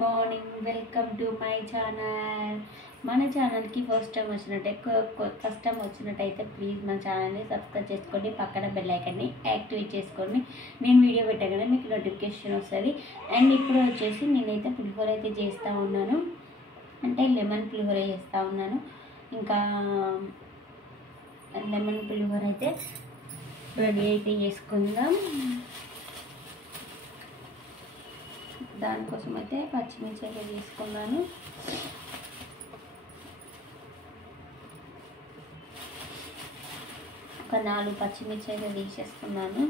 Morning welcome to my channel. మన ఛానల్కి first time వచ్చినట్టయితే ప్లీజ్ మన ఛానల్ని సబ్స్క్రైబ్ చేసుకోండి, పక్కన బెల్ ఐకాన్ని యాక్టివేట్ చేసుకోండి. నేను వీడియో పెట్టగానే మీకు నోటిఫికేషన్ వస్తుంది. అండ్ ఇప్పుడు వచ్చేసి నేనైతే పులిహోర అయితే చేస్తూ ఉన్నాను, అంటే లెమన్ పులిహోర చేస్తూ ఉన్నాను. ఇంకా లెమన్ పులిహోర అయితే రెడీ అయితే చేసుకుందాం. దానికోసం అయితే పచ్చిమిర్చి అయితే తీసుకున్నాను. ఒక 4 పచ్చిమిర్చి అయితే తీసేసుకున్నాను.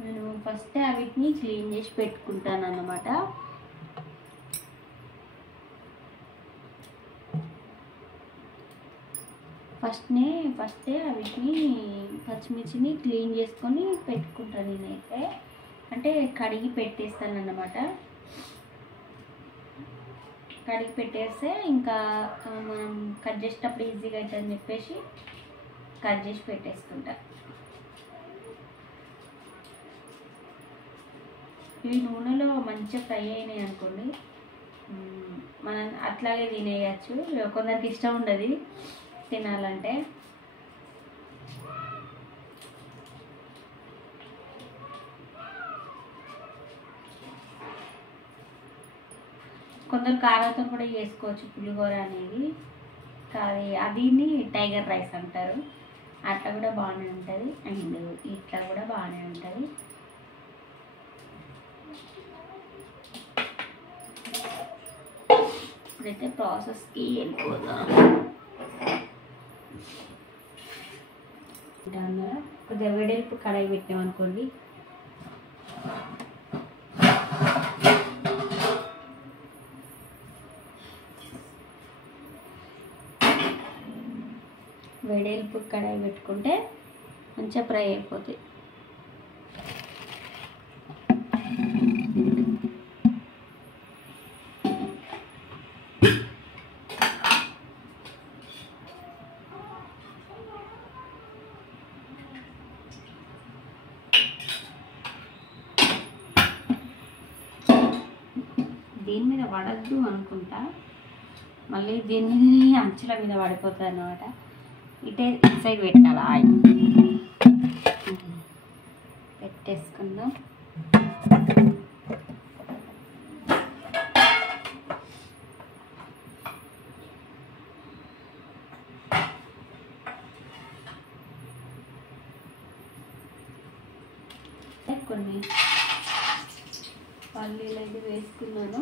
నేను ఫస్ట్ వీటిని క్లీన్ చేసి పెట్టుకుంటాను అన్నమాట. ఫస్టే వీటిని పచ్చిమిర్చిని క్లీన్ చేసుకొని పెట్టుకుంటాను నేనైతే, అంటే కడిగి పెట్టేస్తాను అన్నమాట. కడిగి పెట్టేస్తే ఇంకా మనం కట్ చేసేటప్పుడు ఈజీగా అవుతుందని చెప్పేసి కట్ చేసి పెట్టేసుకుంటా. ఇవి నూనెలో మంచిగా ఫ్రై అయినాయి అనుకోండి, మనం అట్లాగే తినేయచ్చు. కొందరికి ఇష్టం ఉండదు తినాలంటే. కొందరు కారంతో కూడా చేసుకోవచ్చు పులిహోర అనేది. అది టైగర్ రైస్ అంటారు, అట్లా కూడా బాగానే ఉంటుంది. అండ్ ఇట్లా కూడా బాగానే ఉంటుంది. ఇప్పుడైతే ప్రాసెస్కి వెళ్ళిపోదాం. కొద్దిగా వెడల్పు కడాయి పెట్టామనుకోండి, వెడల్పు కడాయి పెట్టుకుంటే మంచిగా ఫ్రై అయిపోతాయి. దీని మీద పడద్దు అనుకుంటా, మళ్ళీ దీని అంచుల మీద పడిపోతుంది అన్నమాట. ఇటు సైడ్ పెట్టాలా పెట్టేసుకుందాం. కొన్ని పల్లీలు అయితే వేసుకున్నాను.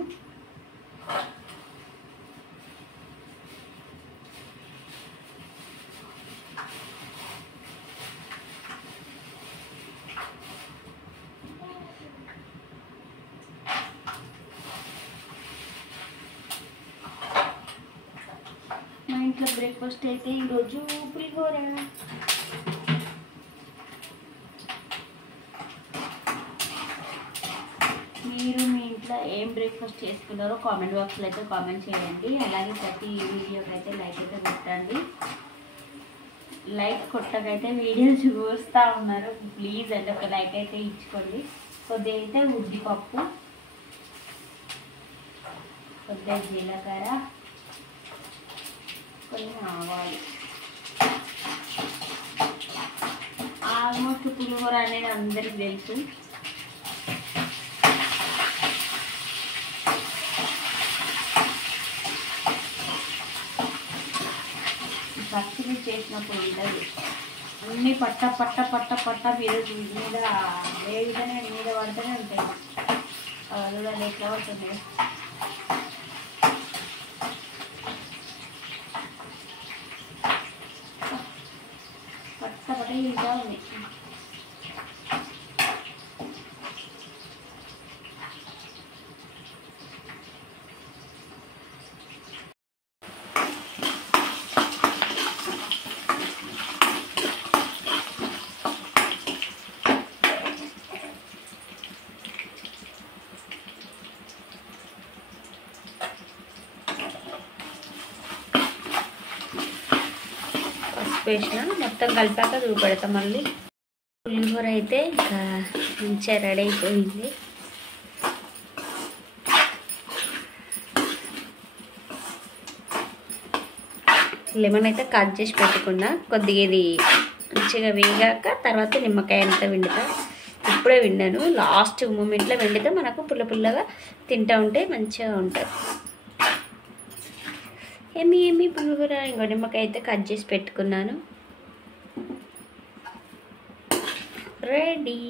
మా ఇంట్లో బ్రేక్ఫాస్ట్ అయితే ఈరోజు పులిహోర. మీరు మీ ఇంట్లో ఏం బ్రేక్ఫాస్ట్ చేసుకున్నారో కామెంట్ బాక్స్లో అయితే కామెంట్ చేయండి. అలాగే ప్రతి వీడియోకి అయితే లైక్ అయితే కొట్టండి. లైక్ కొట్టకైతే వీడియో చూస్తూ ఉన్నారు, ప్లీజ్ అంటే ఒక లైక్ అయితే ఇచ్చుకోండి. కొద్దిగా అయితే ఉద్దిపప్పు, కొద్దిగా జీలకర్ర, కొన్ని ఆవాలు. ఆల్మోస్ట్ పులిహోర అనేది అందరికి తెలుసు. పచ్చిమి చేసినప్పుడు ఉంటుంది అన్నీ పట్ట పట్ట పట్ట పట్ట మీద వేడిగానే మీద పడుతూనే ఉంటాయి. అది ఎట్లా పడుతుంది. పట్ట పట్ట ఇదిగా ఉంది. వేసిన, మొత్తం కలిపాక చూపెడతాం మళ్ళీ. పులిహోర అయితే ఇంకా మంచిగా రెడీ అయిపోయింది. లెమన్ అయితే కట్ చేసి పెట్టుకున్నా. కొద్దిగా ఇది మంచిగా వేగాక తర్వాత నిమ్మకాయ అంతా పిండుతా. ఇప్పుడే విండాను, లాస్ట్ మూమెంట్లో వెండితే మనకు పుల్ల పుల్లగా తింటూ ఉంటే మంచిగా ఉంటుంది. ఏమి పులిహోర. ఇంకో నిమ్మకాయ అయితే కట్ చేసి పెట్టుకున్నాను. రెడీ.